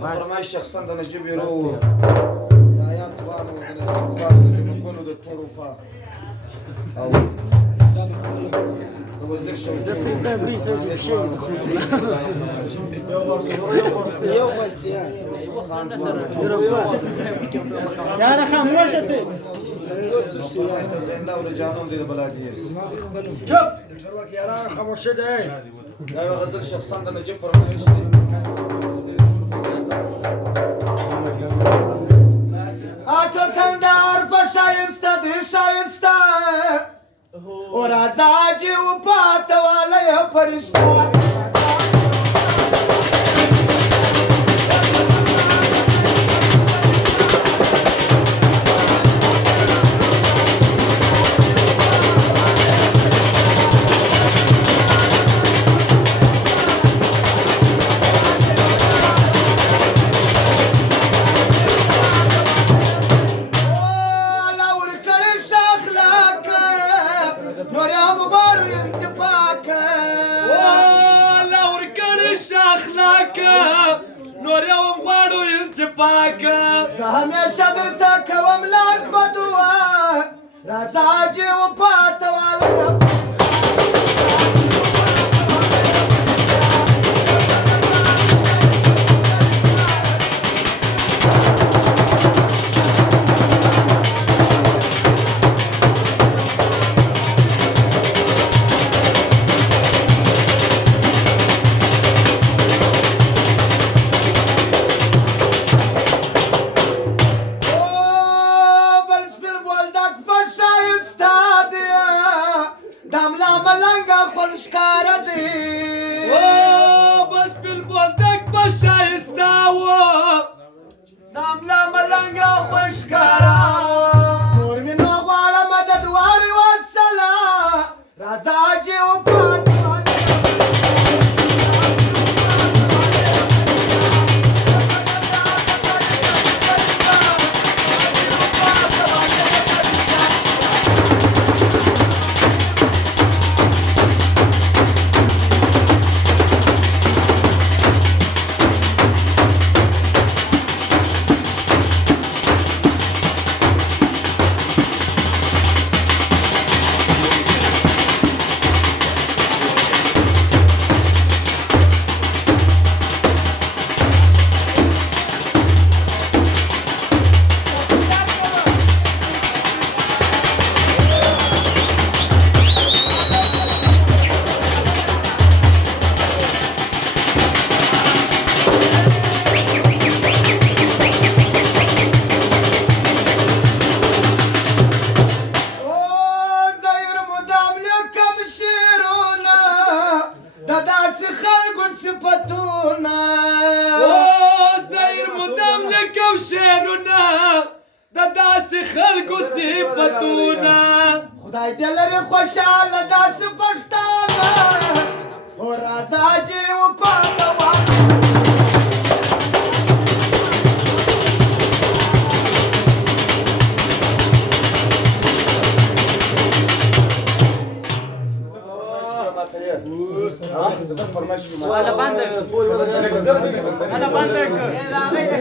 فرمایش شخصا د نجیب یرو د آیات ځوانو د نصیب ځوانو د مکونو د تورو په او د وزیر شوی د سترځا درې سره جوړ شوی یو واسیا دربا یاره خاموشه سي د زنده او د جانو د بلاګي چپ چرواک یاره خاموشه دی دا یو غزل شخصا د نجیب فرمایش آتر کندار پر شایسته دی شایسته و رازا جی و پاتوالی پرشته نور یوم غواړو انتفاق زه همیشه درته کوم لاس په دعا راځه چې وپاتواله خدای دې لري خوشاله داسې پښتانه او راځه چې وپاتواله فرمایش انا باندې